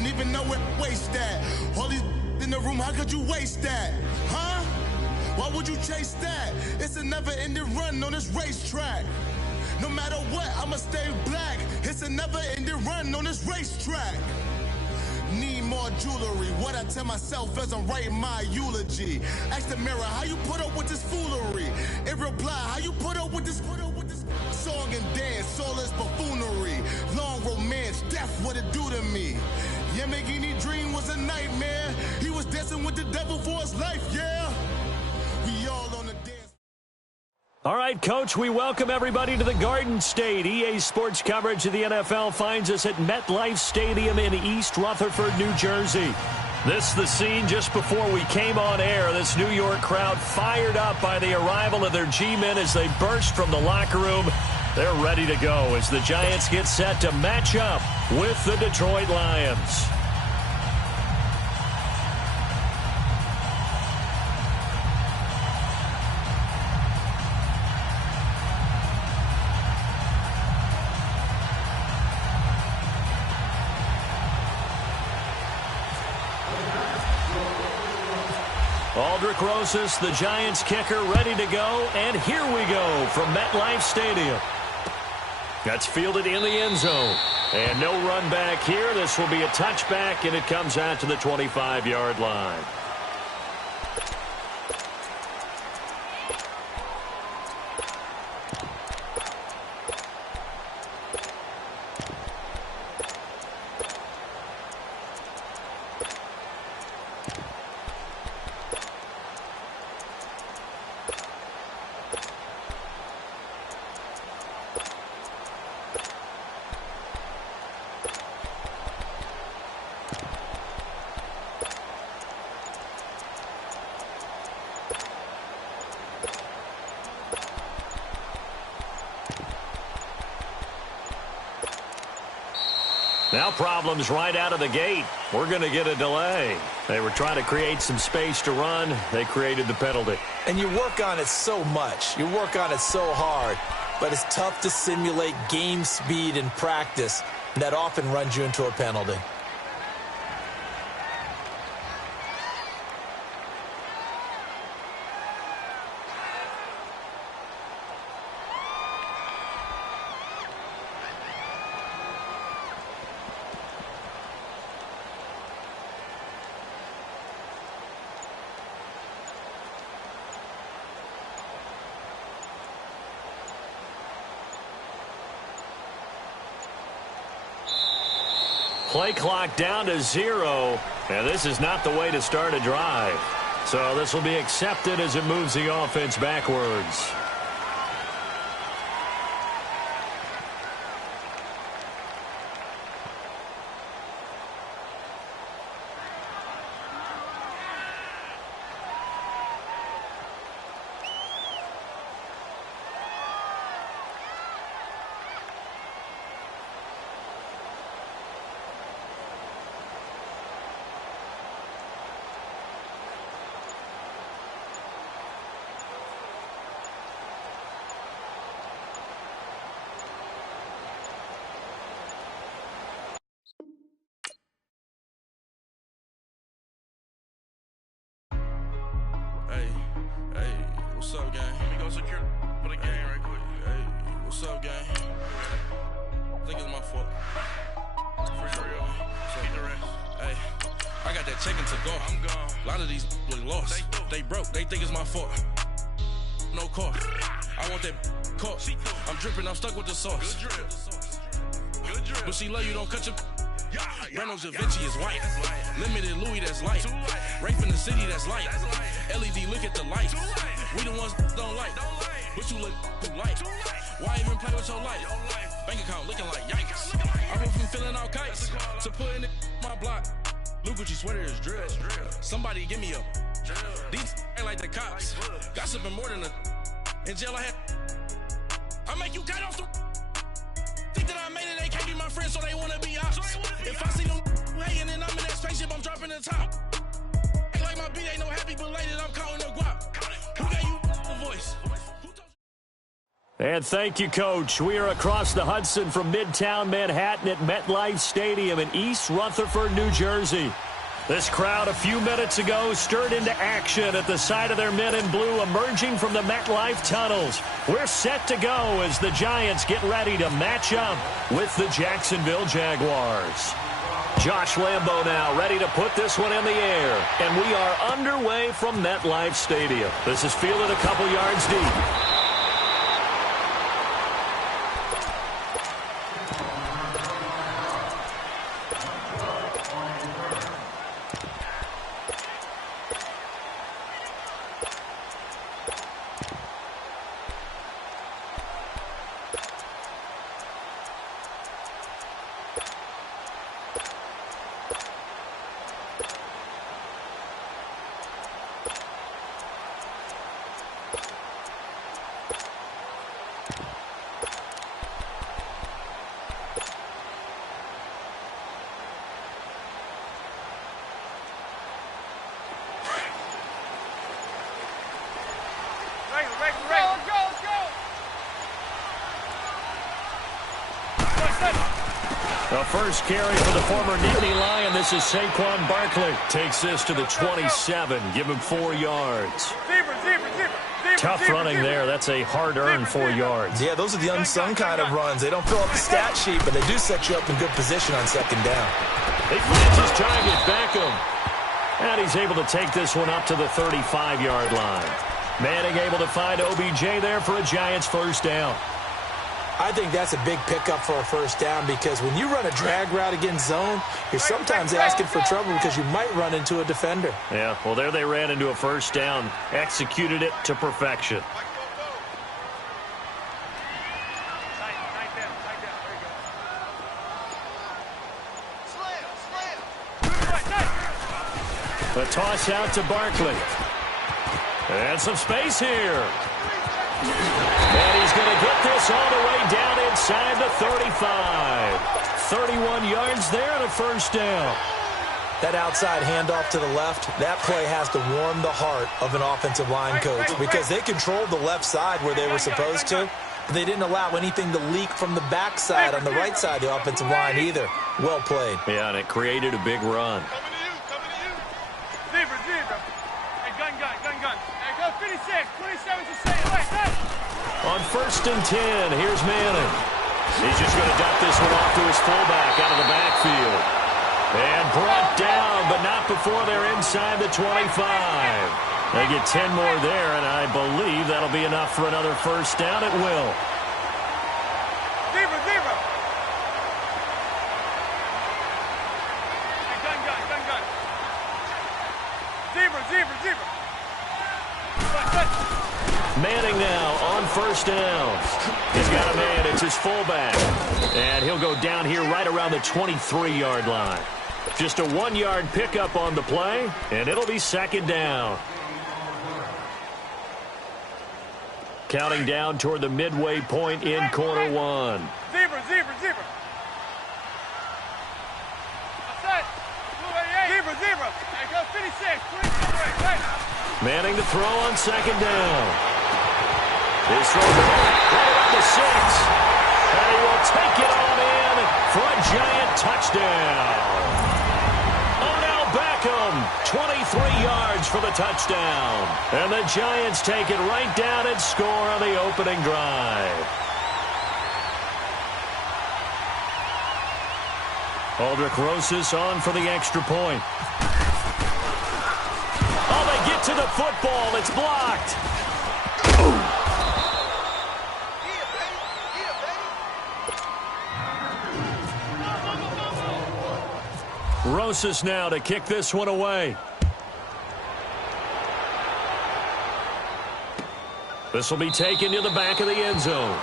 don't even know where waste that. All these in the room, how could you waste that? Huh? Why would you chase that? It's a never-ending run on this racetrack. No matter what, I'ma stay black. It's a never-ending run on this racetrack. Need more jewelry. What I tell myself as I'm writing my eulogy. Ask the mirror, how you put up with this foolery? It reply, how you put up with this song and dance, soulless buffoonery. Long romance, death, what it do to me? Yamagini dream was a nightmare. He was dancing with the devil for his life, yeah. We all on the dance. All right, Coach, we welcome everybody to the Garden State. EA Sports coverage of the NFL finds us at MetLife Stadium in East Rutherford, New Jersey. This is the scene just before we came on air. This New York crowd fired up by the arrival of their G-men as they burst from the locker room. They're ready to go as the Giants get set to match up with the Detroit Lions. Aldrick Rosas, the Giants kicker, ready to go. And here we go from MetLife Stadium. That's fielded in the end zone. And no run back here. This will be a touchback, and it comes out to the 25-yard line. Now problems right out of the gate. We're going to get a delay. They were trying to create some space to run. They created the penalty. And you work on it so much. You work on it so hard. But it's tough to simulate game speed in practice. And that often runs you into a penalty. Play clock down to 0, and this is not the way to start a drive. So this will be accepted as it moves the offense backwards. What's up, gang? Let me go secure for the game right quick. Hey, what's up, gang? I think it's my fault. For real. Keep the rest. Hey, I got that chicken to go. I'm gone. A lot of these look lost. They broke. They think it's my fault. No car. I want that caught. I'm dripping. I'm stuck with the sauce. Good drip. Good drip. But she love you. Don't cut your. Reynolds Da Vinci is white. Limited Louis, that's light. Rape in the city, that's light. LED, look at the light. We the ones don't like. But you look too light. Why even play with your life? Bank account looking like yikes. I went from filling out kites to putting it in my block. Blue Gucci sweater is drill. Somebody give me a. These ain't like the cops. Gossiping more than a. In jail I had. I make you cut off the. Think that I made it, they can't be my friends, so they wanna be ops. If I see them hating and I'm in that spaceship, I'm dropping the top. Act like my beat ain't no happy belated, I'm counting the guap. Who gave you the voice? And thank you, Coach. We are across the Hudson from Midtown Manhattan at MetLife Stadium in East Rutherford, New Jersey. This crowd a few minutes ago stirred into action at the side of their men in blue emerging from the MetLife tunnels. We're set to go as the Giants get ready to match up with the Jacksonville Jaguars. Josh Lambo now ready to put this one in the air. And we are underway from MetLife Stadium. This is fielded a couple yards deep. The first carry for the former Nittany Lion. This is Saquon Barkley. Takes this to the 27. Give him 4 yards. Tough running there. That's a hard-earned 4 yards. Yeah, those are the unsung kind of runs. They don't fill up the stat sheet, but they do set you up in good position on second down. He finds his target, Beckham. And he's able to take this one up to the 35-yard line. Manning able to find OBJ there for a Giants first down. I think that's a big pickup for a first down because when you run a drag route against zone, you're sometimes asking for trouble because you might run into a defender. Yeah, well, there they ran into a first down, executed it to perfection. The toss out to Barkley. And some space here. And he's going to get this all the way down inside the 35. 31 yards there and a first down. That outside handoff to the left, that play has to warm the heart of an offensive line coach because they controlled the left side where they were supposed to, but they didn't allow anything to leak from the backside on the right side of the offensive line either. Well played. Yeah, and it created a big run. On first and 10, here's Manning. He's just going to dump this one off to his fullback out of the backfield. And brought down, but not before they're inside the 25. They get 10 more there, and I believe that'll be enough for another first down. It will. Manning now on first down. He's got a man. It's his fullback. And he'll go down here right around the 23-yard line. Just a 1-yard pickup on the play, and it'll be second down. Counting down toward the midway point in quarter one. Manning to throw on second down. He's thrown right around the 6. And he will take it on in for a Giant touchdown. Odell Beckham, 23 yards for the touchdown. And the Giants take it right down and score on the opening drive. Aldrich Rosas on for the extra point. Oh, they get to the football. It's blocked. Rosas now to kick this one away. This will be taken to the back of the end zone.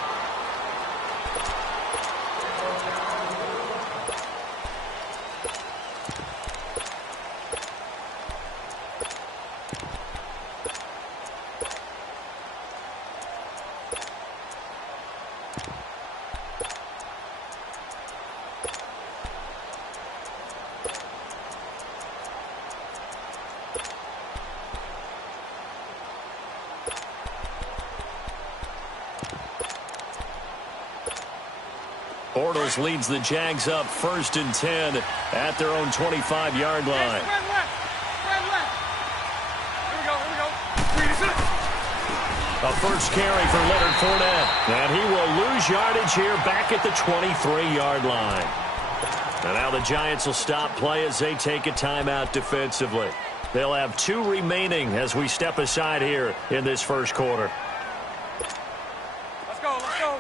Bortles leads the Jags up 1st and 10 at their own 25-yard line. A first carry for Leonard Fournette. And he will lose yardage here back at the 23-yard line. And now the Giants will stop play as they take a timeout defensively. They'll have 2 remaining as we step aside here in this first quarter. Let's go, let's go.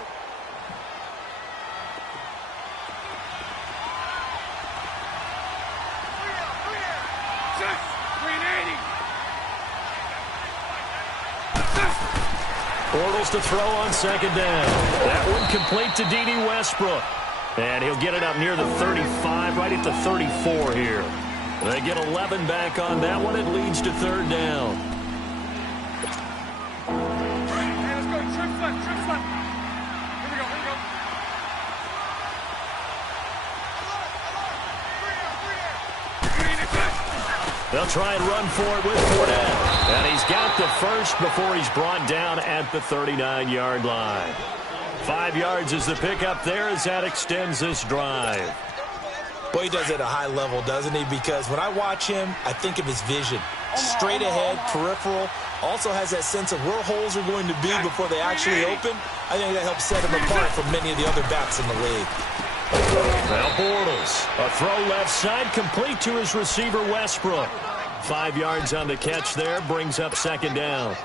Bortles to throw on 2nd down. That one complete to D.D. Westbrook. And he'll get it up near the 35, right at the 34 here. They get 11 back on that one. It leads to 3rd down. Hey, let's go. Trips left, trips left. Here we go, here we go. They'll try and run for it with Fournette. And he's got the first before he's brought down at the 39-yard line. 5 yards is the pickup there as that extends this drive. Well, he does it at a high level, doesn't he? Because when I watch him, I think of his vision. Straight ahead, peripheral. Also has that sense of where holes are going to be before they actually open. I think that helps set him apart from many of the other backs in the league. Now Bortles, a throw left side, complete to his receiver Westbrook. 5 yards on the catch there, brings up 2nd down.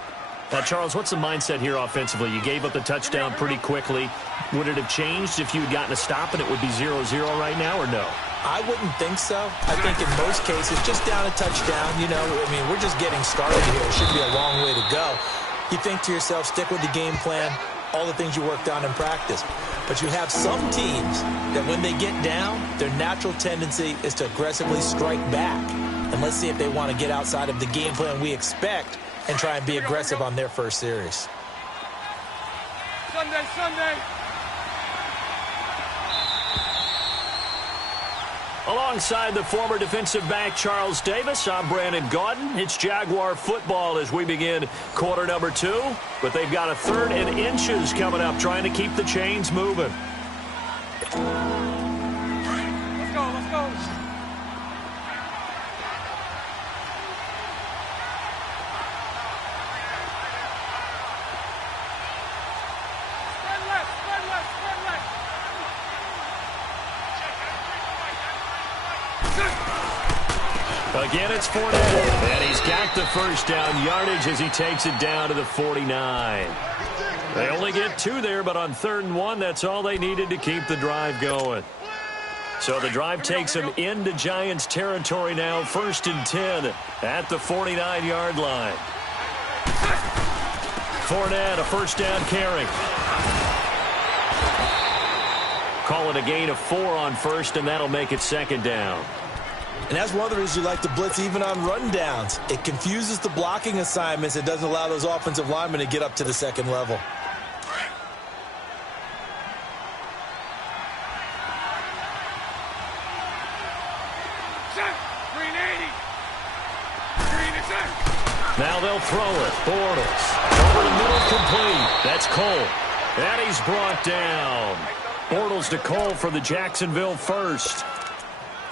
Now, Charles, what's the mindset here offensively? You gave up the touchdown pretty quickly. Would it have changed if you had gotten a stop and it would be 0-0 right now, or no? I wouldn't think so. I think in most cases, just down a touchdown, you know, I mean, we're just getting started here. It should be a long way to go. You think to yourself, stick with the game plan, all the things you worked on in practice. But you have some teams that when they get down, their natural tendency is to aggressively strike back. And let's see if they want to get outside of the game plan we expect and try and be aggressive on their first series. Sunday. Alongside the former defensive back Charles Davis, I'm Brandon Gaudin. It's Jaguar football as we begin quarter number 2. But they've got a 3rd and inches coming up, trying to keep the chains moving. Let's go, let's go. Again, it's Fournette, and he's got the first down yardage as he takes it down to the 49. They only get 2 there, but on 3rd and 1, that's all they needed to keep the drive going. So the drive takes them into Giants territory now, 1st and 10 at the 49-yard line. Fournette, a first down carry. Call it a gain of 4 on 1st, and that'll make it 2nd down. And that's one of the reasons you like to blitz even on rundowns. It confuses the blocking assignments. It doesn't allow those offensive linemen to get up to the 2nd level. Now they'll throw it. Bortles. Over the middle, complete. That's Cole. And he's brought down. Bortles to Cole for the Jacksonville first.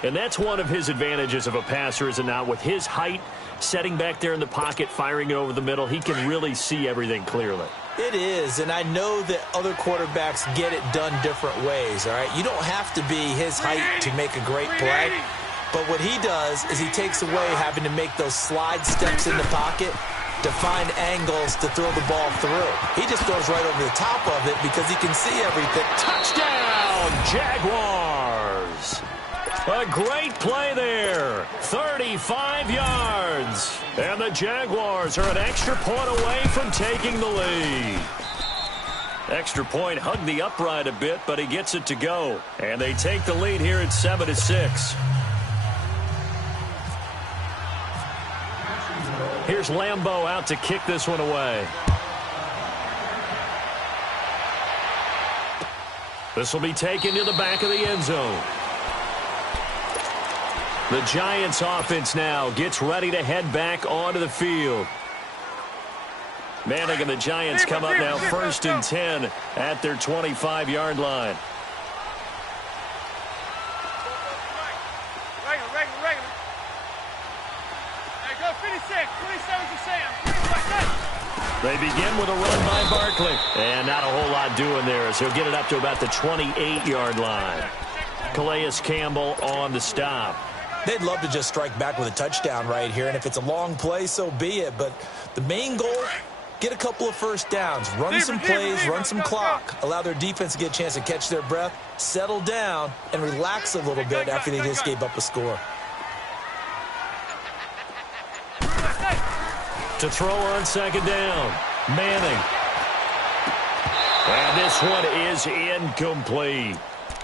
And that's one of his advantages of a passer, is it not? With his height, setting back there in the pocket, firing it over the middle, he can really see everything clearly. It is, and I know that other quarterbacks get it done different ways, all right? You don't have to be his height to make a great play. But what he does is he takes away having to make those slide steps in the pocket to find angles to throw the ball through. He just goes right over the top of it because he can see everything. Touchdown, Jaguars! A great play there. 35 yards. And the Jaguars are an extra point away from taking the lead. Extra point hugged the upright a bit, but he gets it to go. And they take the lead here at 7-6. Here's Lambeau out to kick this one away. This will be taken to the back of the end zone. The Giants offense now gets ready to head back onto the field. Manning and the Giants come up now 1st and 10 at their 25-yard line. Regular. There you go, 56. 27's the Sam. They begin with a run by Barkley. And not a whole lot doing there as he'll get it up to about the 28-yard line. Calais Campbell on the stop. They'd love to just strike back with a touchdown right here, and if it's a long play, so be it. But the main goal, get a couple of first downs, run some plays, run some clock, allow their defense to get a chance to catch their breath, settle down, and relax a little bit after they just gave up a score. To throw on second down, Manning. And this one is incomplete.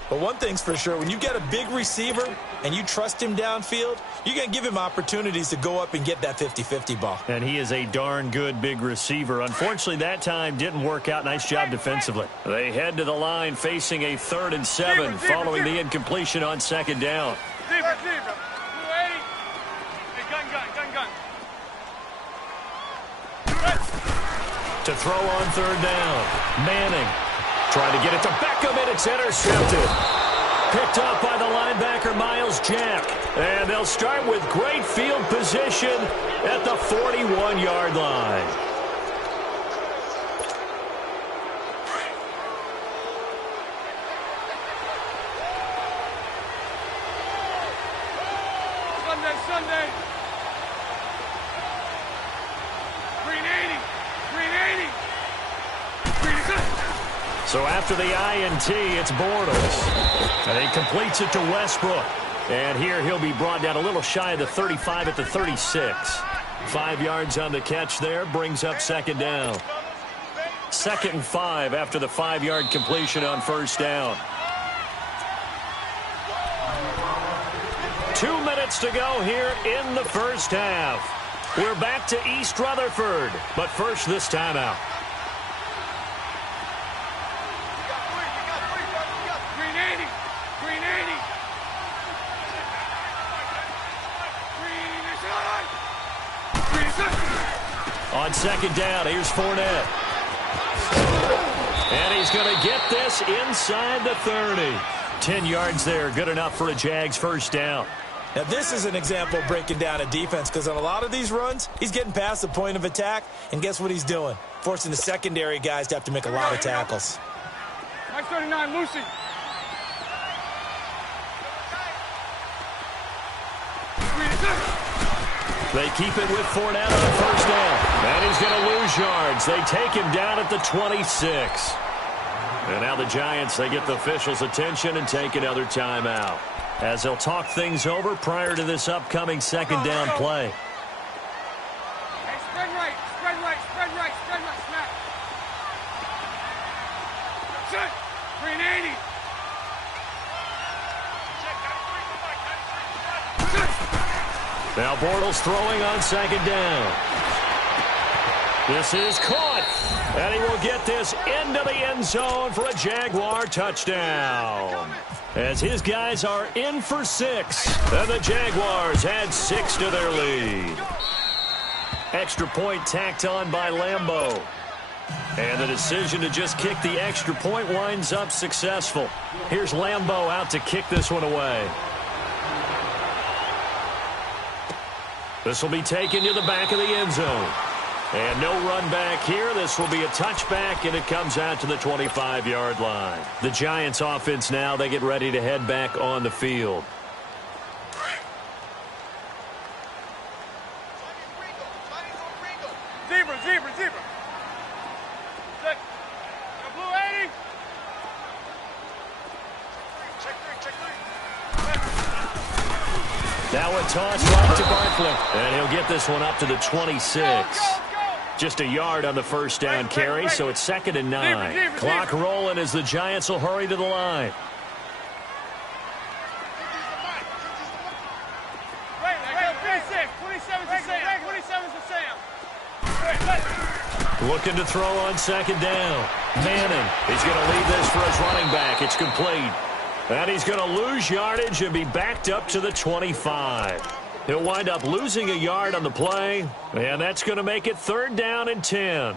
But one thing's for sure, when you get a big receiver and you trust him downfield, you're going to give him opportunities to go up and get that 50-50 ball. And he is a darn good big receiver. Unfortunately, that time didn't work out. Nice job defensively. They head to the line facing a 3rd and 7 following the incompletion on second down. Zebra. Blue 80. Hey, gun. To throw on third down, Manning. Trying to get it to Beckham, and it's intercepted. Picked up by the linebacker, Miles Jack. And they'll start with great field position at the 41-yard line. Sunday. Green 80. So after the INT, it's Bortles. And he completes it to Westbrook. And here he'll be brought down a little shy of the 35 at the 36. 5 yards on the catch there, brings up second down. 2nd and 5 after the 5-yard completion on first down. 2 minutes to go here in the first half. We're back to East Rutherford, but first this timeout. On second down, here's Fournette. And he's going to get this inside the 30. 10 yards there, good enough for a Jags first down. Now, this is an example of breaking down a defense because on a lot of these runs, he's getting past the point of attack, and guess what he's doing? Forcing the secondary guys to have to make a lot of tackles. Mike 39, Lucy. They keep it with Fournette on first down. And he's going to lose yards. They take him down at the 26. And now the Giants, they get the officials' attention and take another timeout, as they'll talk things over prior to this upcoming second down play. Hey, spread right, smack. Check. Green 80. Now Bortles throwing on second down. This is caught. And he will get this into the end zone for a Jaguar touchdown. As his guys are in for 6. And the Jaguars add 6 to their lead. Extra point tacked on by Lambeau. And the decision to just kick the extra point winds up successful. Here's Lambeau out to kick this one away. This will be taken to the back of the end zone. And no run back here. This will be a touchback, and it comes out to the 25-yard line. The Giants offense now, they get ready to head back on the field. Zebra. Check. Blue 80. Check 3. Now a toss right to Barkley. And he'll get this one up to the 26. Just a yard on the first down carry, so it's 2nd and 9. Clock rolling as the Giants will hurry to the line. Looking to throw on second down. Manning, he's going to leave this for his running back. It's complete. And he's going to lose yardage and be backed up to the 25. He'll wind up losing a yard on the play, and that's going to make it 3rd down and 10.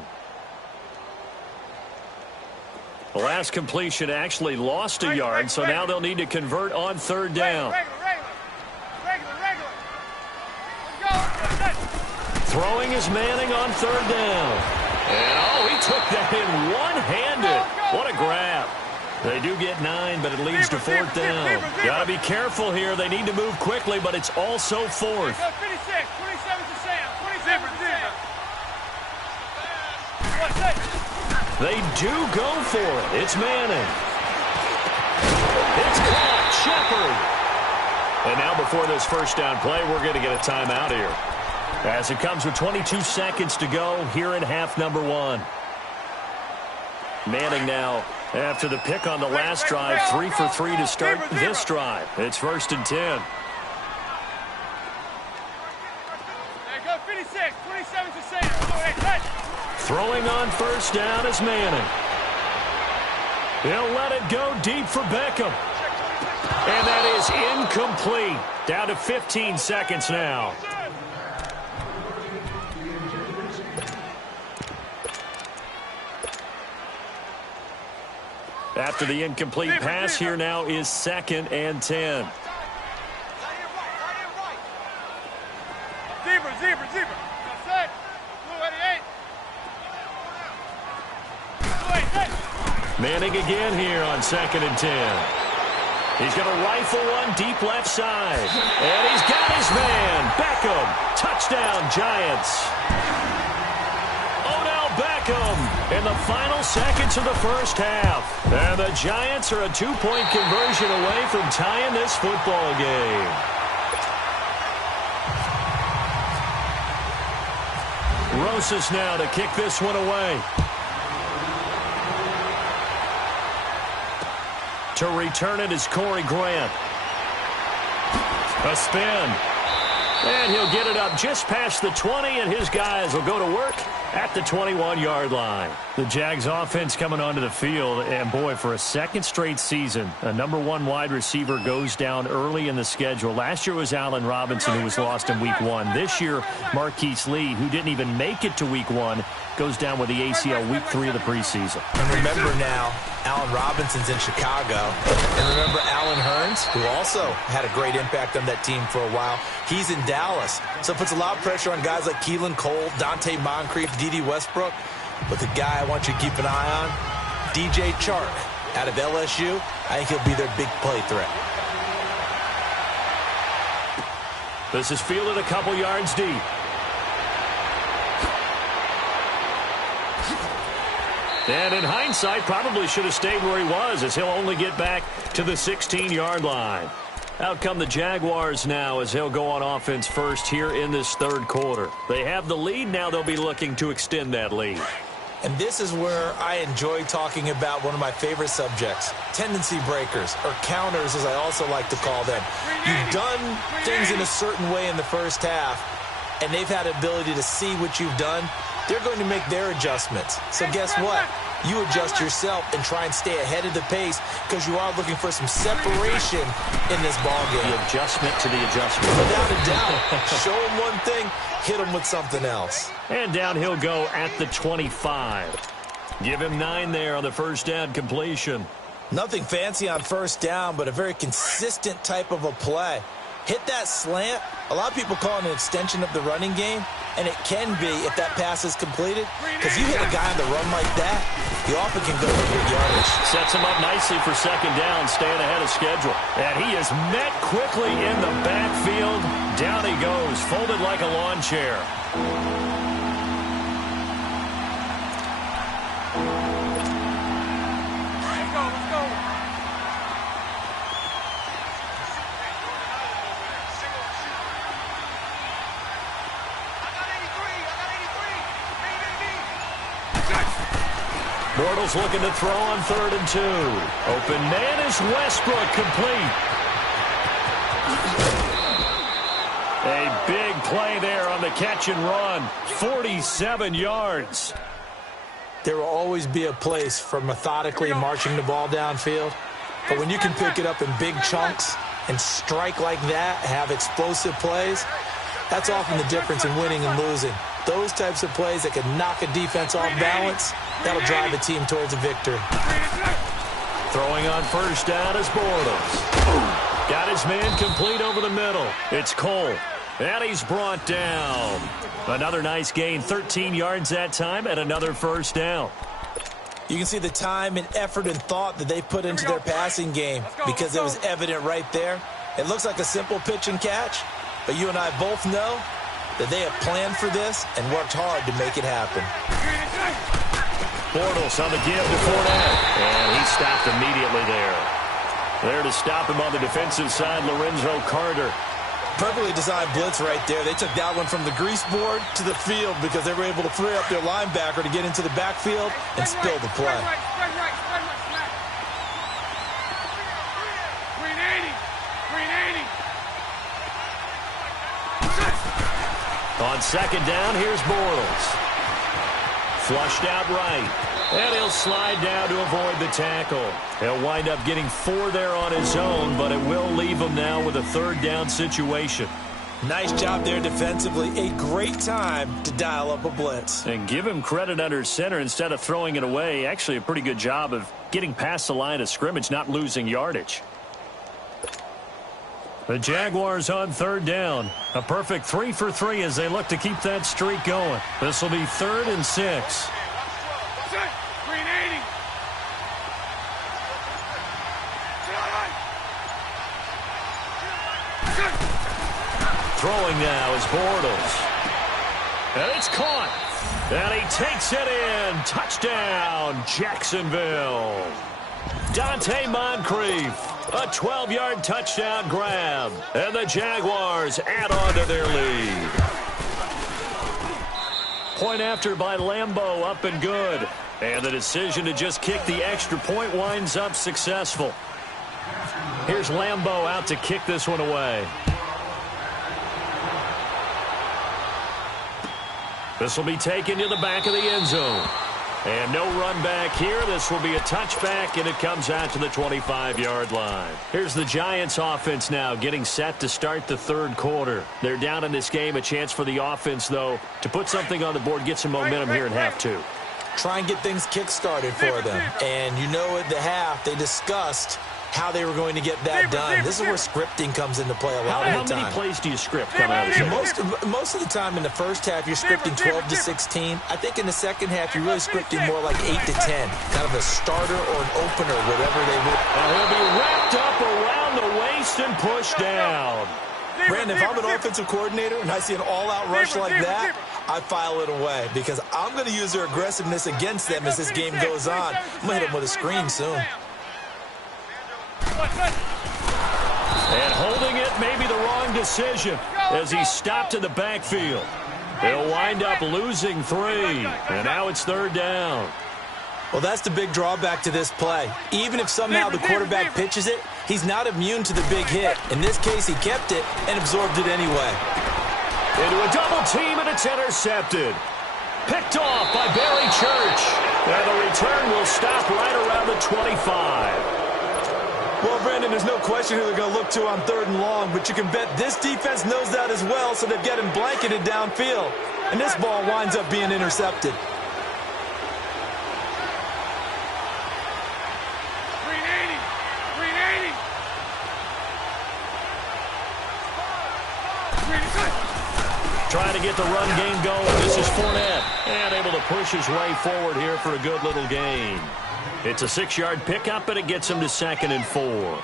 The last completion actually lost a yard, so now they'll need to convert on 3rd down. Throwing is Manning on third down. And, he took that in one-handed. What a grab. They do get 9, but it leads to fourth down. Got to be careful here. They need to move quickly, but it's also fourth. 56, 27 to Sam. 27 to Sam. They do go for it. It's Manning. It's caught. Shepard. And now before this first down play, we're going to get a timeout here. As it comes with 22 seconds to go here in half number 1. Manning now, after the pick on the last drive, 3 for 3 to start this drive. It's 1st and 10. There you go, 56, 27 to Sam. Throwing on first down is Manning. He'll let it go deep for Beckham. And that is incomplete. Down to 15 seconds now. After the incomplete pass, here now is 2nd and 10. Zebra. That's it. Manning again here on 2nd and 10. He's going to rifle one deep left side. And he's got his man. Beckham. Touchdown, Giants. Odell Beckham in the final seconds of the first half. And the Giants are a 2-point conversion away from tying this football game. Rosas now to kick this one away. To return it is Corey Grant. A spin. And he'll get it up just past the 20, and his guys will go to work at the 21-yard line. The Jags offense coming onto the field, and boy, for a second straight season, a number 1 wide receiver goes down early in the schedule. Last year was Allen Robinson, who was lost in Week 1. This year, Marquise Lee, who didn't even make it to Week 1, goes down with the ACL Week 3 of the preseason. And remember now, Allen Robinson's in Chicago. And remember Allen Hurns, who also had a great impact on that team for a while. He's in Dallas. So it puts a lot of pressure on guys like Keelan Cole, Dante Moncrief, D.D. Westbrook. But the guy I want you to keep an eye on, DJ Chark out of LSU. I think he'll be their big play threat. This is fielded a couple yards deep. And in hindsight, probably should have stayed where he was, as he'll only get back to the 16-yard line. Out come the Jaguars now as they'll go on offense first here in this third quarter. They have the lead. Now they'll be looking to extend that lead. And this is where I enjoy talking about one of my favorite subjects, tendency breakers, or counters as I also like to call them. You've done things in a certain way in the first half, and they've had the ability to see what you've done. They're going to make their adjustments. So guess what? You adjust yourself and try and stay ahead of the pace because you are looking for some separation in this ballgame. The adjustment to the adjustment. Without a doubt. Show them one thing, hit them with something else. And down he'll go at the 25. Give him 9 there on the first down completion. Nothing fancy on first down, but a very consistent type of a play. Hit that slant. A lot of people call it an extension of the running game, and it can be if that pass is completed, because you hit a guy on the run like that, he often can go for big yardage. Sets him up nicely for second down, staying ahead of schedule. And he is met quickly in the backfield. Down he goes, folded like a lawn chair. Bortles looking to throw on 3rd and 2. Open man is Westbrook, complete. A big play there on the catch and run. 47 yards. There will always be a place for methodically marching the ball downfield. But when you can pick it up in big chunks and strike like that, have explosive plays, that's often the difference in winning and losing. Those types of plays that can knock a defense off balance, that'll drive a team towards a victory. Throwing on first down is Bortles. Got his man complete over the middle. It's Cole. And he's brought down. Another nice gain, 13 yards that time, and another first down. You can see the time and effort and thought that they put into their passing game because it was evident right there. It looks like a simple pitch and catch, but you and I both know that they have planned for this and worked hard to make it happen. Bortles on the give to Fournette, and he stopped immediately there. There to stop him on the defensive side, Lorenzo Carter. Perfectly designed blitz right there. They took that one from the grease board to the field because they were able to free up their linebacker to get into the backfield and spill the play. On second down, here's Bortles. Flushed out right. And he'll slide down to avoid the tackle. He'll wind up getting 4 there on his own, but it will leave him now with a third down situation. Nice job there defensively. A great time to dial up a blitz. And give him credit under center instead of throwing it away. Actually a pretty good job of getting past the line of scrimmage, not losing yardage. The Jaguars on third down. A perfect 3 for 3 as they look to keep that streak going. This will be 3rd and 6. Throwing now is Bortles. And it's caught. And he takes it in. Touchdown, Jacksonville. Dante Moncrief. A 12-yard touchdown grab. And the Jaguars add on to their lead. Point after by Lambeau, up and good. And the decision to just kick the extra point winds up successful. Here's Lambeau out to kick this one away. This will be taken to the back of the end zone. And no run back here. This will be a touchback, and it comes out to the 25-yard line. Here's the Giants offense now getting set to start the third quarter. They're down in this game. A chance for the offense, though, to put something on the board, get some momentum here in half two. Try and get things kick-started for them. And you know at the half they discussed how they were going to get that done. This is where scripting comes into play a lot of the time. How many plays do you script coming out of the game? Most of the time in the first half, you're scripting 12 to 16. I think in the second half, you're really scripting more like 8 to 10. Kind of a starter or an opener, whatever they would. He'll be wrapped up around the waist and pushed down. Brandon, if I'm an offensive coordinator and I see an all-out rush like that, I file it away because I'm going to use their aggressiveness against them as this game goes on. I'm going to hit them with a screen soon. And holding it may be the wrong decision as he stopped in the backfield. They'll wind up losing 3, and now it's third down. Well, that's the big drawback to this play. Even if somehow the quarterback pitches it, he's not immune to the big hit. In this case, he kept it and absorbed it anyway. Into a double team, and it's intercepted. Picked off by Barry Church. And the return will stop right around the 25. Well, Brandon, there's no question who they're going to look to on 3rd and long, but you can bet this defense knows that as well, so they've got him blanketed downfield. And this ball winds up being intercepted. Trying to get the run game going. This is Fournette. And able to push his way forward here for a good little gain. It's a 6-yard pickup, and it gets him to 2nd and 4.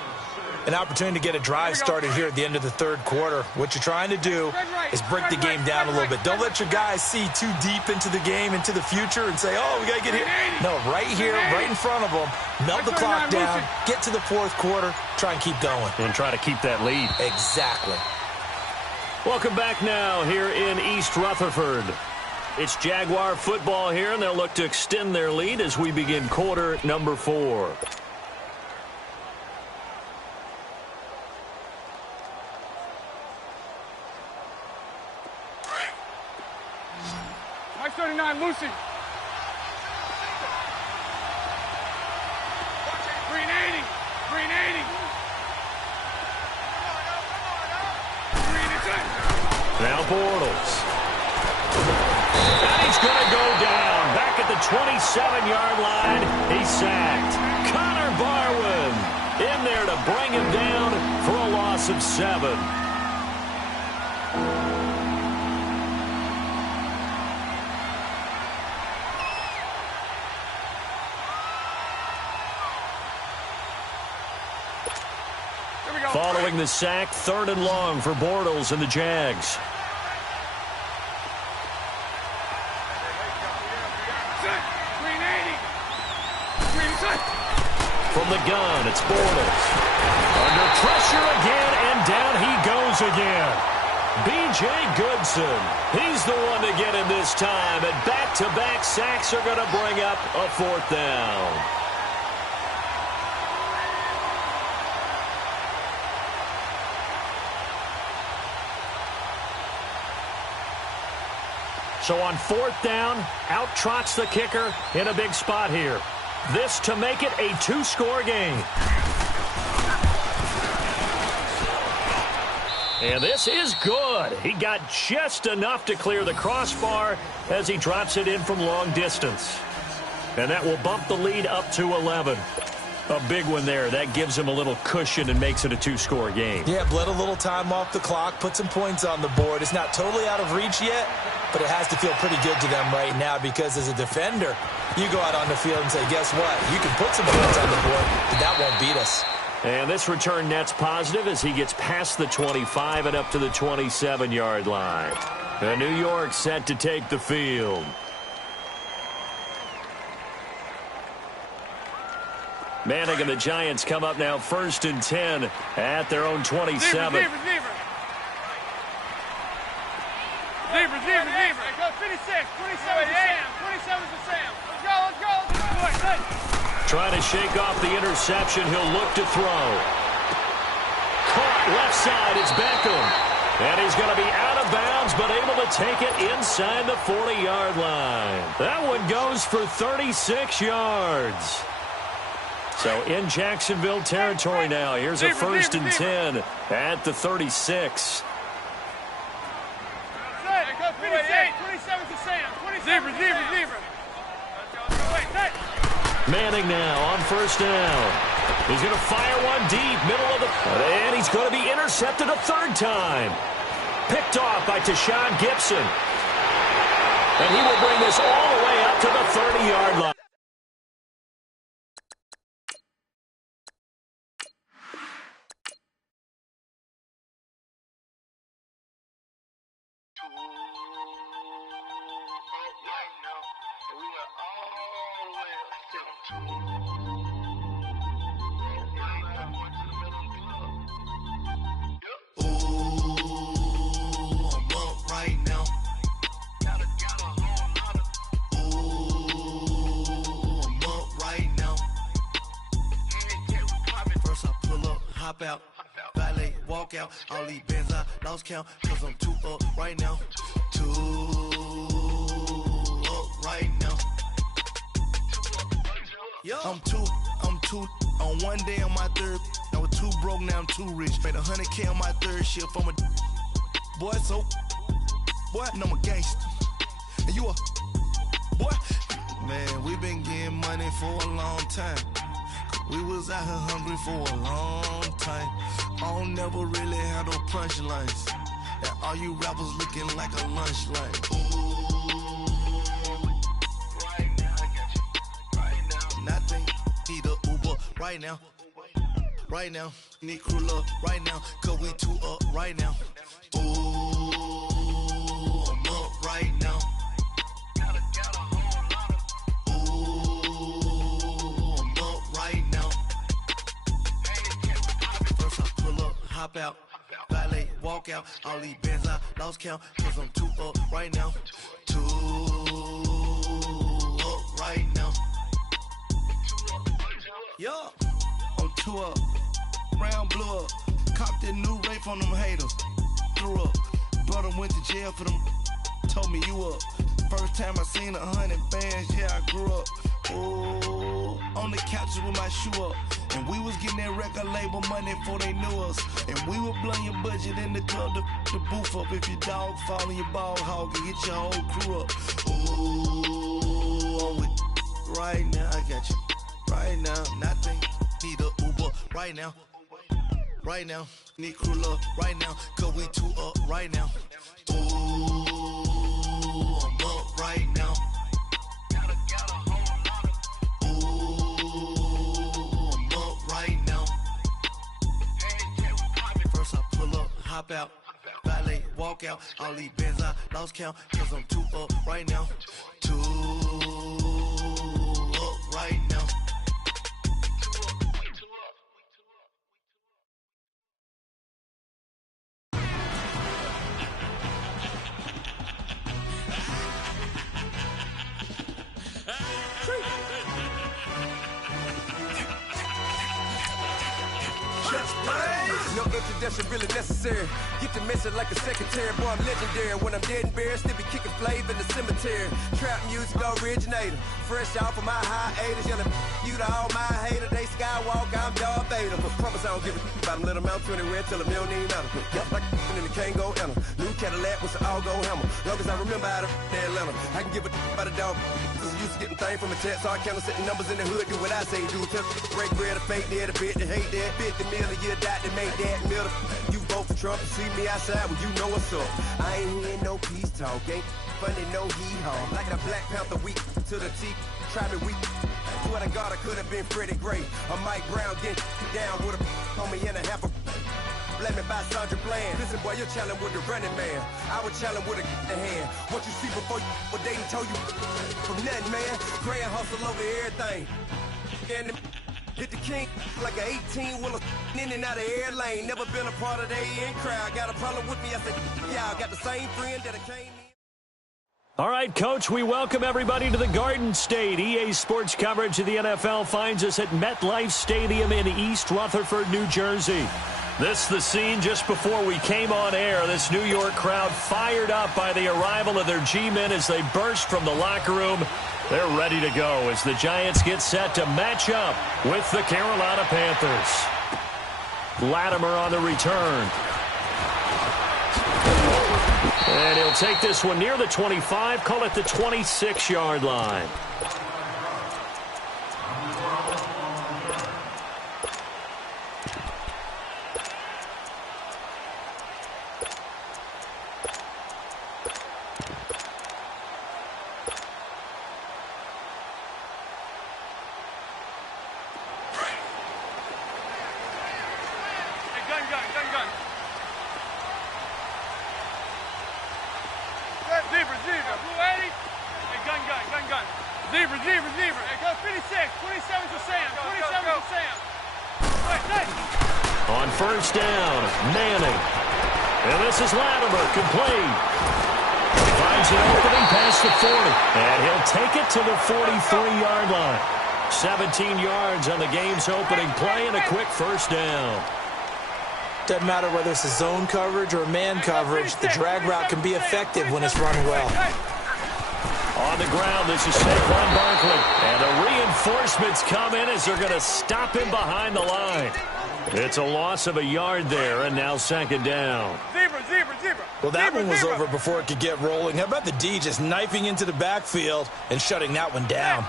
An opportunity to get a drive started here at the end of the third quarter. What you're trying to do is break the game down a little bit. Don't let your guys see too deep into the game, into the future, and say, oh, we got to get here. No, right here, right in front of them, melt the clock down, get to the fourth quarter, try and keep going. And try to keep that lead. Exactly. Welcome back now here in East Rutherford. It's Jaguar football here, and they'll look to extend their lead as we begin quarter number 4. Mike 39, Lucy. Green 80. Green 80. Now Bortles. And he's going to go down. Back at the 27-yard line. He's sacked. Connor Barwin in there to bring him down for a loss of 7. Drawing the sack, 3rd and long for Bortles and the Jags. From the gun, it's Bortles. Under pressure again, and down he goes again. B.J. Goodson, he's the one to get him this time, and back-to-back sacks are going to bring up a 4th down. So on 4th down, out trots the kicker in a big spot here. This to make it a 2-score game. And this is good. He got just enough to clear the crossbar as he drops it in from long distance. And that will bump the lead up to 11. A big one there. That gives him a little cushion and makes it a 2-score game. Yeah, bled a little time off the clock, put some points on the board. It's not totally out of reach yet, but it has to feel pretty good to them right now because as a defender, you go out on the field and say, guess what? You can put some points on the board, but that won't beat us. And this return net's positive as he gets past the 25 and up to the 27-yard line. And New York set to take the field. Manning and the Giants come up now 1st and 10 at their own 27. Zebra. Go 56, 27 to Sam. 27 to Sam. Let's go. Trying to shake off the interception. He'll look to throw. Caught left side. It's Beckham. And he's going to be out of bounds, but able to take it inside the 40-yard line. That one goes for 36 yards. So in Jacksonville territory now. Here's a 1st and 10 at the 36. Go 27 to Sam. Zebra. Manning now on 1st down. He's going to fire one deep, middle of the... And he's going to be intercepted a 3rd time. Picked off by Tashawn Gibson. And he will bring this all the way up to the 30-yard line. Hop out, valet, walk out. All these bands I lost count, cause I'm 2 up right now. 2 up right now. I'm two on one day on my 3rd. I was 2 broke, now I'm 2 rich. Made 100K on my 3rd shift. I'm a boy, so boy, and I'm a gangster. And you a boy. Man, we been getting money for a long time. We was out here hungry for a long time. I don't never really have no punchlines. And all you rappers looking like a lunch line. Ooh, right now, I got you. Right now, nothing. Need a Uber right now. Right now, need crew love right now. Cause we 2 up right now. Ooh, I'm up right now. Hop out, valet, walk out. All these bands I lost count, cause I'm 2 up right now. 2 up right now. Yo, I'm 2 up, round blew up. Copped that new rape from them haters. Threw up, brother went to jail for them. Told me you up. First time I seen 100 bands, yeah, I grew up. Ooh, on the couches with my shoe up. And we was getting that record label money before they knew us. And we were blowing your budget in the club to boof up. If your dog fall in your ball hog and get your whole crew up. Ooh, I'm with right now, I got you. Right now, nothing. Need a Uber right now. Right now, need crew love right now. Cause we 2 up right now. Ooh, I'm up right now. valet, walk out, all these bands I lost count, cause I'm too up right now. Too up right now. No introduction really necessary. Get the message like a secretary. Boy, I'm legendary. When I'm dead and buried, still be kicking flavor in the cemetery. Trap music originator. Fresh off of my hiatus. Yelling you to all my haters. They skywalk, I'm Darth Vader. Promise I don't give a about them. Let them out 20 red till them don't even matter. Got like in the Kango enter. New Cadillac with an all-go hammer. Long as I remember how to Atlanta. I can give a about a dog. Cause I'm used to getting things from a text. So I count setting numbers in the hood. Do what I say do. Tell break bread, a fake dead, a bit to hate that. 50 million, you die to make that middle. You vote for Trump, you see me outside, well, you know what's up. I ain't hearing no peace talk, ain't funny, no hee-haw. Like the Black Panther week to the teeth, try me weak. Swear to God, I could have been Freddie Gray. Or Mike Brown getting down with a on me and a half a blame me by Sandra Bland. Listen, boy, you're challenging with the running man. I would challenge with a hand. What you see before you, what they told you from nothing, man. Grand hustle over everything. And hit the king like an 18-wheeler in and out of air lane. Never been a part of the in crowd. Got a problem with me, I said, yeah, I got the same friend that I came in. All right, Coach, we welcome everybody to the Garden State. EA Sports coverage of the NFL finds us at MetLife Stadium in East Rutherford, New Jersey. This the scene just before we came on air. This New York crowd fired up by the arrival of their G-men as they burst from the locker room. They're ready to go as the Giants get set to match up with the Carolina Panthers. Latimer on the return. And he'll take this one near the 25, call it the 26-yard line. On first down, Manning. And this is Latimer, complete. Finds an opening past the 40. And he'll take it to the 43-yard line. 17 yards on the game's opening play and a quick first down. Doesn't matter whether it's a zone coverage or man coverage, the drag route can be effective when it's run well. On the ground, this is Saquon Barkley. And the reinforcements come in as they're going to stop him behind the line. It's a loss of a yard there, and now second down. Well, that one was over before it could get rolling. How about the D just knifing into the backfield and shutting that one down?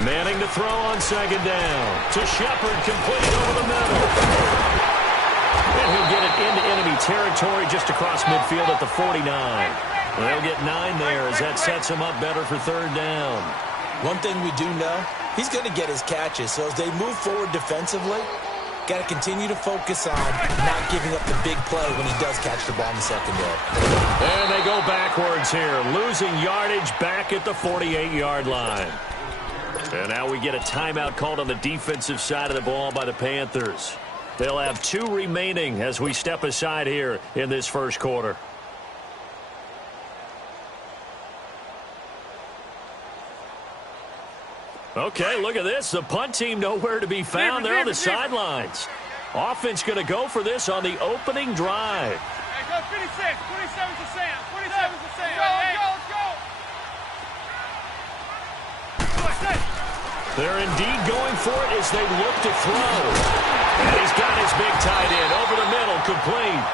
Manning to throw on second down. To Shepard, complete over the middle. And he'll get it into enemy territory just across midfield at the 49. They'll get 9 there as that sets him up better for third down. One thing we do know, he's going to get his catches. So as they move forward defensively, got to continue to focus on not giving up the big play when he does catch the ball in the secondary. And they go backwards here, losing yardage back at the 48-yard line. And now we get a timeout called on the defensive side of the ball by the Panthers. They'll have 2 remaining as we step aside here in this first quarter. Okay, look at this. The punt team nowhere to be found. They're on the sidelines. Offense going to go for this on the opening drive. Hey, go 56. 27's to Sam. 27's to Sam. Let's go. They're indeed going for it as they look to throw. And he's got his big tight end over the middle, complete.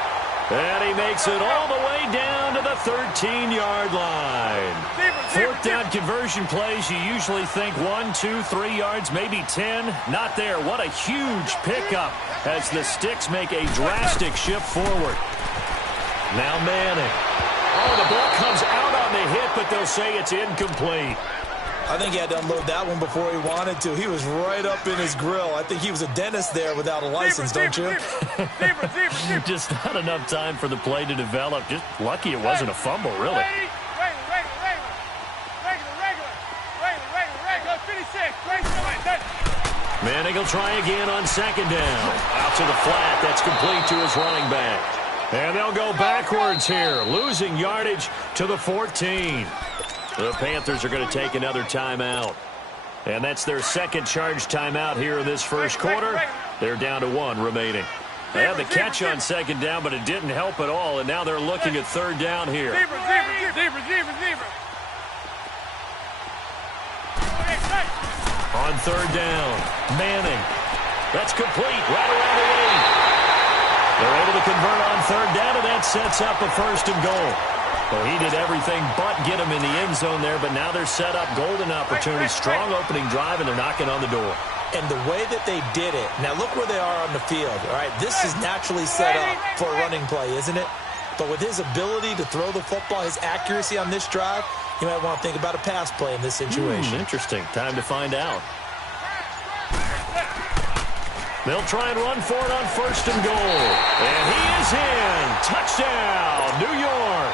And he makes it all the way down to the 13-yard line. Fourth down conversion plays, you usually think 1, 2, 3 yards, maybe 10. Not there. What a huge pickup as the Sticks make a drastic shift forward. Now Manning. Oh, the ball comes out on the hit, but they'll say it's incomplete. I think he had to unload that one before he wanted to. He was right up in his grill. I think he was a dentist there without a license, don't you? Just not enough time for the play to develop. Just lucky it wasn't a fumble, really. Manning will try again on second down. Out to the flat. That's complete to his running back. And they'll go backwards here, losing yardage to the 14. The Panthers are going to take another timeout. And that's their second charge timeout here in this first quarter. They're down to 1 remaining. They had the catch on second down, but it didn't help at all, and now they're looking at third down here. On third down, Manning. That's complete right around the 8. They're able to convert on third down, and that sets up a first and goal. Well, he did everything but get him in the end zone there, but now they're set up golden opportunity, strong opening drive, and they're knocking on the door. And the way that they did it, now look where they are on the field. All right, this is naturally set up for a running play, isn't it? But with his ability to throw the football, his accuracy on this drive, you might want to think about a pass play in this situation. Interesting. Time to find out. They'll try and run for it on first and goal. And he is in. Touchdown, New York.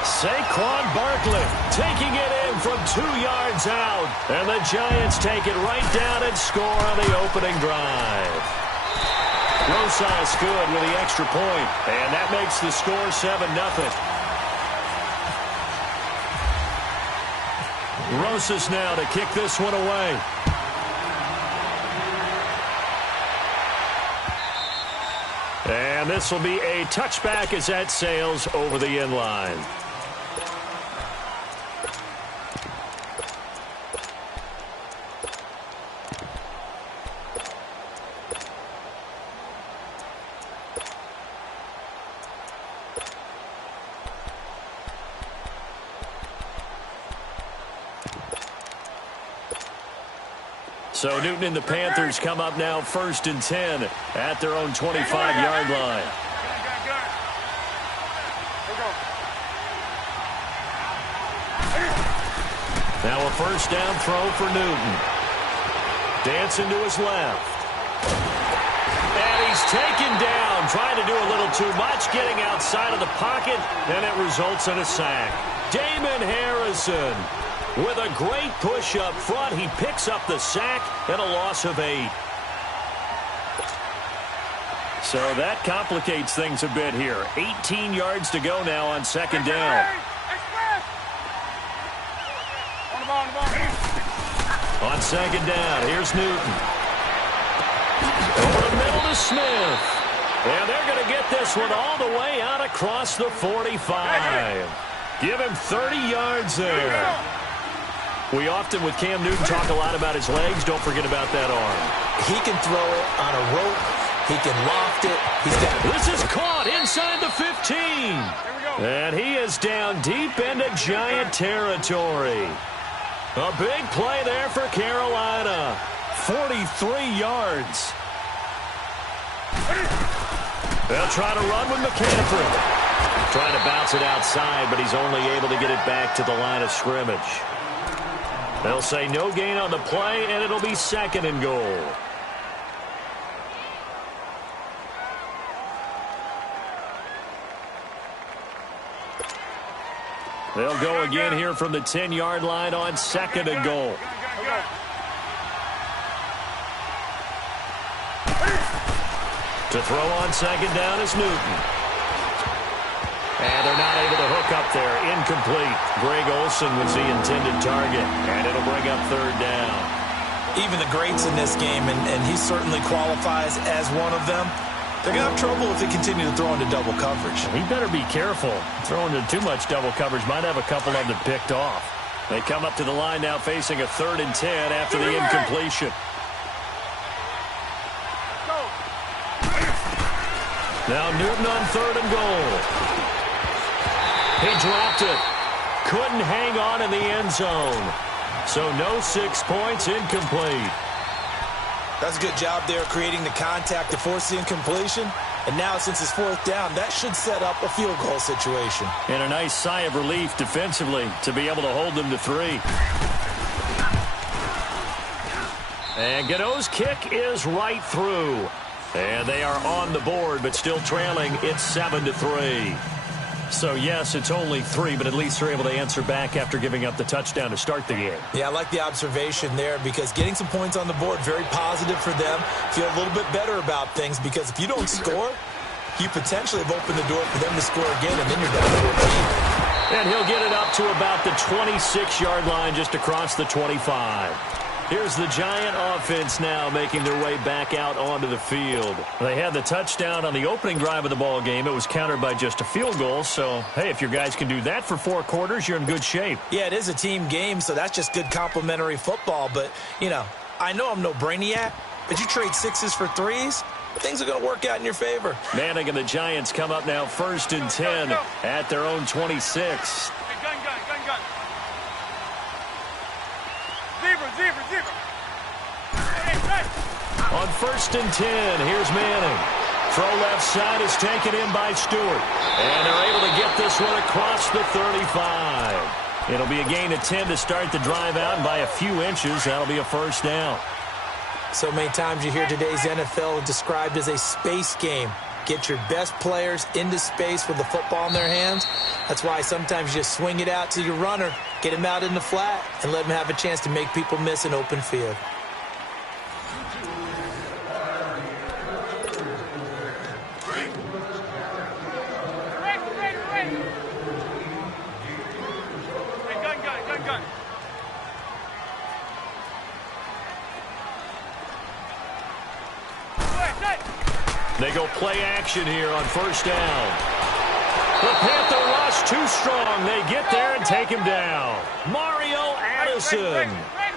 Saquon Barkley taking it in from 2 yards out. And the Giants take it right down and score on the opening drive. Rosas good with the extra point. And that makes the score 7-0. Rosas now to kick this one away. And this will be a touchback as that sails over the end line. So Newton and the Panthers come up now 1st and 10 at their own 25-yard line. Now a first down throw for Newton. Dancing to his left. And he's taken down, trying to do a little too much, getting outside of the pocket, and it results in a sack. Damon Harrison with a great push up front. He picks up the sack and a loss of 8. So that complicates things a bit here. 18 yards to go now on second down. On second down, here's Newton. Over the middle to Smith. And they're going to get this one all the way out across the 45. Give him 30 yards there. We often, with Cam Newton, talk a lot about his legs. Don't forget about that arm. He can throw it on a rope. He can loft it. This is caught inside the 15. And he is down deep into Giant territory. A big play there for Carolina. 43 yards. They'll try to run with McCaffrey. Trying to bounce it outside, but he's only able to get it back to the line of scrimmage. They'll say no gain on the play, and it'll be 2nd and goal. They'll go again here from the 10-yard line on 2nd and goal. To throw on second down is Newton. And they're not able to hook up there. Incomplete. Greg Olsen was the intended target. And it'll bring up third down. Even the greats in this game, and he certainly qualifies as one of them, they're going to have trouble if they continue to throw into double coverage. He better be careful. Throwing into too much double coverage might have a couple of them picked off. They come up to the line now facing a 3rd and 10 after the incompletion. Now Newton on 3rd and goal. He dropped it. Couldn't hang on in the end zone. So no 6 points, incomplete. That's a good job there creating the contact to force the incompletion. And now since it's 4th down, that should set up a field goal situation. And a nice sigh of relief defensively to be able to hold them to 3. And Gano's kick is right through. And they are on the board, but still trailing. It's 7-3. So, yes, it's only 3, but at least they're able to answer back after giving up the touchdown to start the game. Yeah, I like the observation there because getting some points on the board, very positive for them. Feel a little bit better about things because if you don't score, you potentially have opened the door for them to score again, and then you're down 14. And he'll get it up to about the 26-yard line just across the 25. Here's the Giant offense now making their way back out onto the field. They had the touchdown on the opening drive of the ball game. It was countered by just a field goal. So, hey, if your guys can do that for 4 quarters, you're in good shape. Yeah, it is a team game, so that's just good complimentary football. But, I know I'm no brainiac, but you trade 6s for 3s, things are going to work out in your favor. Manning and the Giants come up now 1st and 10 at their own 26. Zebra. On 1st and 10, here's Manning. Throw left side is taken in by Stewart. And they're able to get this one across the 35. It'll be a gain of 10 to start the drive out, and by a few inches, that'll be a 1st down. So many times you hear today's NFL described as a space game. Get your best players into space with the football in their hands. That's why sometimes you just swing it out to your runner, get him out in the flat, and let him have a chance to make people miss an open field. Gun. They go play action here on 1st down. The Panther rush too strong. They get there and take him down. Mario Addison.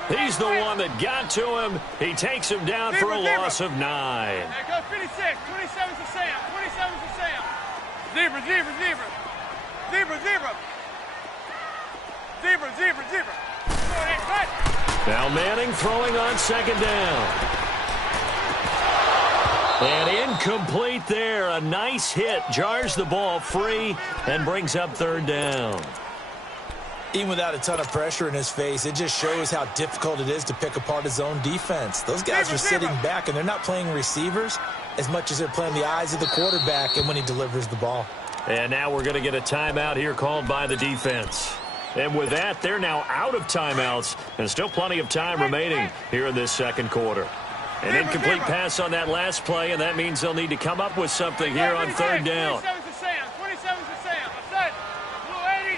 He's the one that got to him. He takes him down for a loss of 9. There goes 56. 27's to Sam. 27's to Sam. Zebra. Now Manning throwing on 2nd down. And incomplete there. A nice hit. Jars the ball free and brings up 3rd down. Even without a ton of pressure in his face, it just shows how difficult it is to pick apart his own defense. Those guys are sitting back, and they're not playing receivers as much as they're playing the eyes of the quarterback and when he delivers the ball. And now we're going to get a timeout here called by the defense. And with that, they're now out of timeouts, and still plenty of time remaining here in this 2nd quarter. An incomplete pass on that last play, and that means they'll need to come up with something here on 3rd down. 27's to Sam. 27's to Sam. Offside. Blue 80.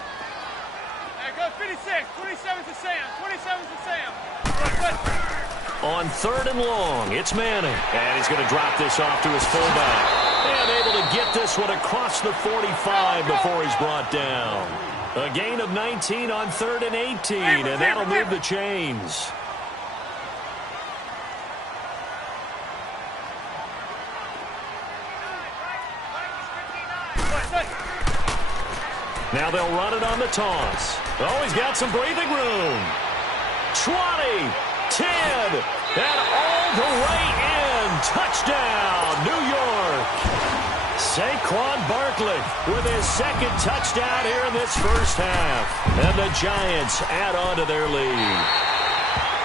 There goes 56. 27's to Sam. 27's to Sam. On 3rd and long, it's Manning. And he's going to drop this off to his fullback. And able to get this one across the 45 before he's brought down. A gain of 19 on 3rd and 18, and that'll move the chains. Now they'll run it on the toss. Oh, he's got some breathing room. 20, 10, and all the way in. Touchdown, New York. Saquon Barkley with his 2nd touchdown here in this 1st half. And the Giants add on to their lead.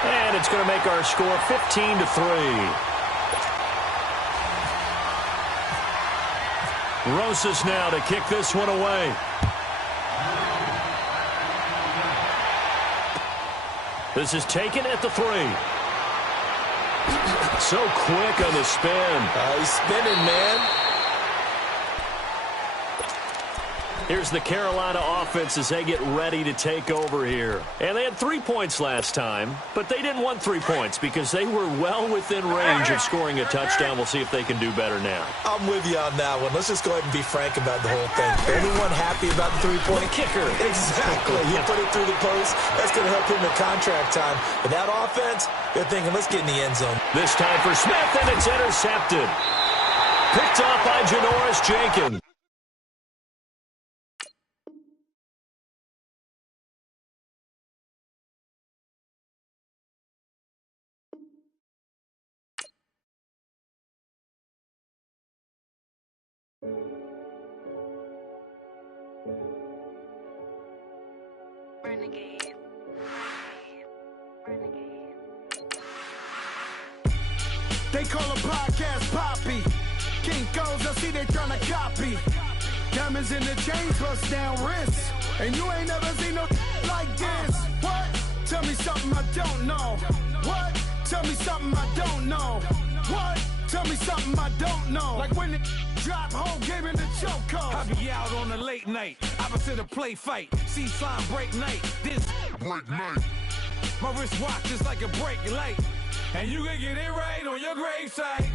And it's going to make our score 15-3. Rosas now to kick this one away. This is taken at the 3. So quick on the spin. He's spinning, man. Here's the Carolina offense as they get ready to take over here. And they had 3 points last time, but they didn't want 3 points because they were well within range of scoring a touchdown. We'll see if they can do better now. I'm with you on that one. Let's just go ahead and be frank about the whole thing. Anyone happy about the 3-point kicker? Exactly. You put it through the post. That's going to help him in contract time. But that offense, they're thinking, let's get in the end zone. This time for Smith, and it's intercepted. Picked off by Janoris Jenkins. They call a podcast Poppy. Kinkos, I see they tryna copy. Diamonds in the chains, bust down wrists. And you ain't never seen no like this. What? Tell me something I don't know. What? Tell me something I don't know. What? Tell me something I don't know. Like when the drop whole game in the chokehold. I be out on a late night, opposite a play fight. See slime break night, this break night. My wristwatch is like a brake light. And you can get it right on your gravesite.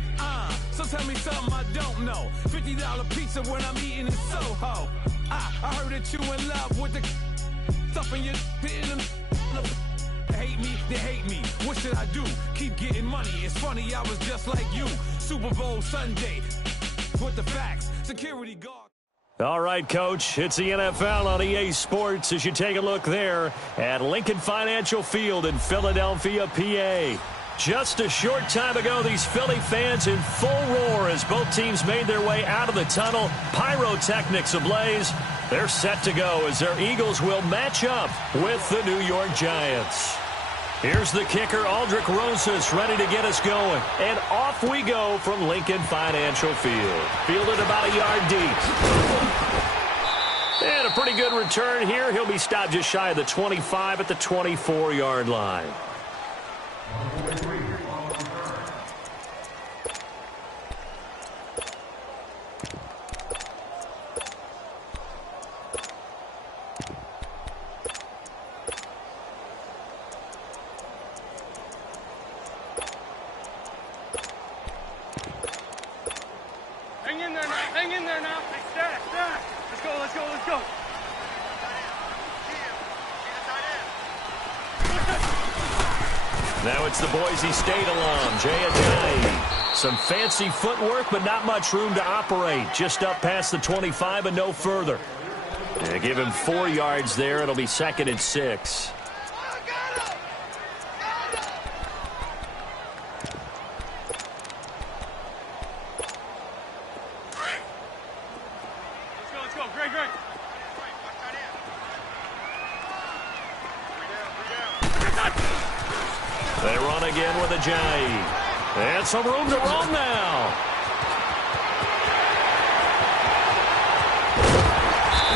So tell me something I don't know. $50 pizza when I'm eating in Soho. I heard that you in love with the stuff in your hitting them. They hate me, they hate me. What should I do? Keep getting money. It's funny, I was just like you. Super Bowl Sunday. With the facts, security guard. All right, Coach, it's the NFL on EA Sports as you take a look there at Lincoln Financial Field in Philadelphia, PA. Just a short time ago, these Philly fans in full roar as both teams made their way out of the tunnel. Pyrotechnics ablaze. They're set to go as their Eagles will match up with the New York Giants. Here's the kicker, Aldrich Rosas, ready to get us going. And off we go from Lincoln Financial Field. Fielded about a yard deep. And a pretty good return here. He'll be stopped just shy of the 25 at the 24-yard line. Hang in there now. Hey, stack. Let's go. Now it's the Boise State alum, Jay Ajayi. Some fancy footwork, but not much room to operate. Just up past the 25 and no further. And give him 4 yards there. It'll be 2nd and 6. Let's go. Great. They run again with Ajayi. And some room to run now.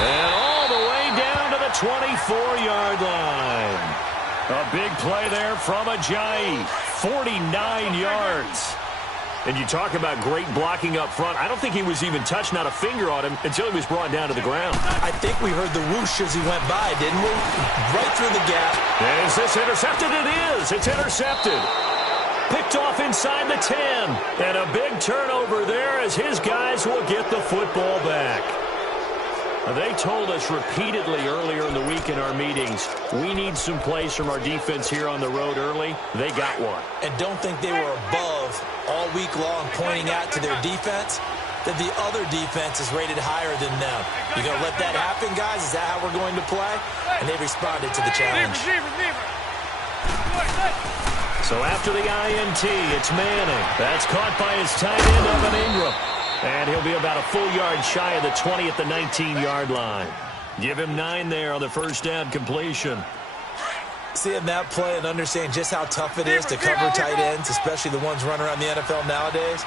And all the way down to the 24-yard line. A big play there from Ajayi. 49 yards. And you talk about great blocking up front. I don't think he was even touched, not a finger on him, until he was brought down to the ground. I think we heard the whoosh as he went by, didn't we? Right through the gap. Is this intercepted? It is. It's intercepted. Picked off inside the 10. And a big turnover there as his guys will get the football back. They told us repeatedly earlier in the week in our meetings, we need some plays from our defense here on the road early. They got one. And don't think they were above all week long pointing out to their defense that the other defense is rated higher than them. You going to let that happen, guys? Is that how we're going to play? And they responded to the challenge. So after the INT, it's Manning. That's caught by his tight end, Evan Ingram. And he'll be about a full yard shy of the 20 at the 19-yard line. Give him 9 there on the first down completion. Seeing that play and understanding just how tough it is to cover tight ends, especially the ones running around the NFL nowadays,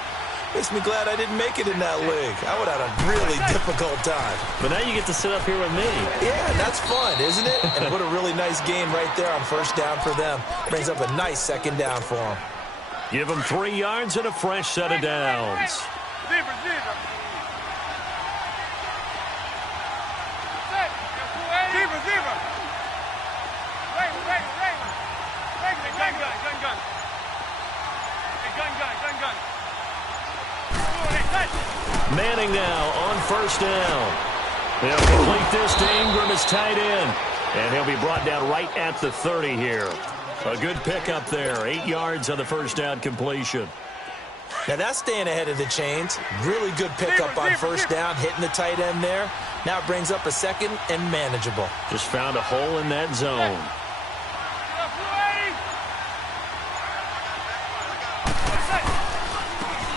makes me glad I didn't make it in that league. I would have had a really difficult time. But now you get to sit up here with me. Yeah, that's fun, isn't it? And what a really nice game right there on first down for them. Brings up a nice second down for them. Give them 3 yards and a fresh set of downs. Zebra. Gun. Manning now on first down. They'll complete this to Ingram as tight end. And he'll be brought down right at the 30 here. A good pickup there. 8 yards on the first down completion. Now that's staying ahead of the chains. Really good pickup on first down, hitting the tight end there. Now it brings up a second and manageable. Just found a hole in that zone.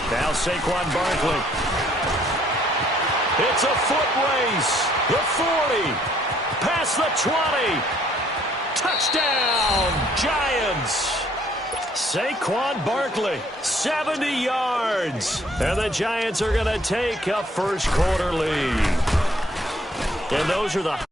Now Saquon Barkley. It's a foot race. The 40. Past the 20. Touchdown, Giants. Saquon Barkley, 70 yards. And the Giants are going to take a first quarter lead. And those are the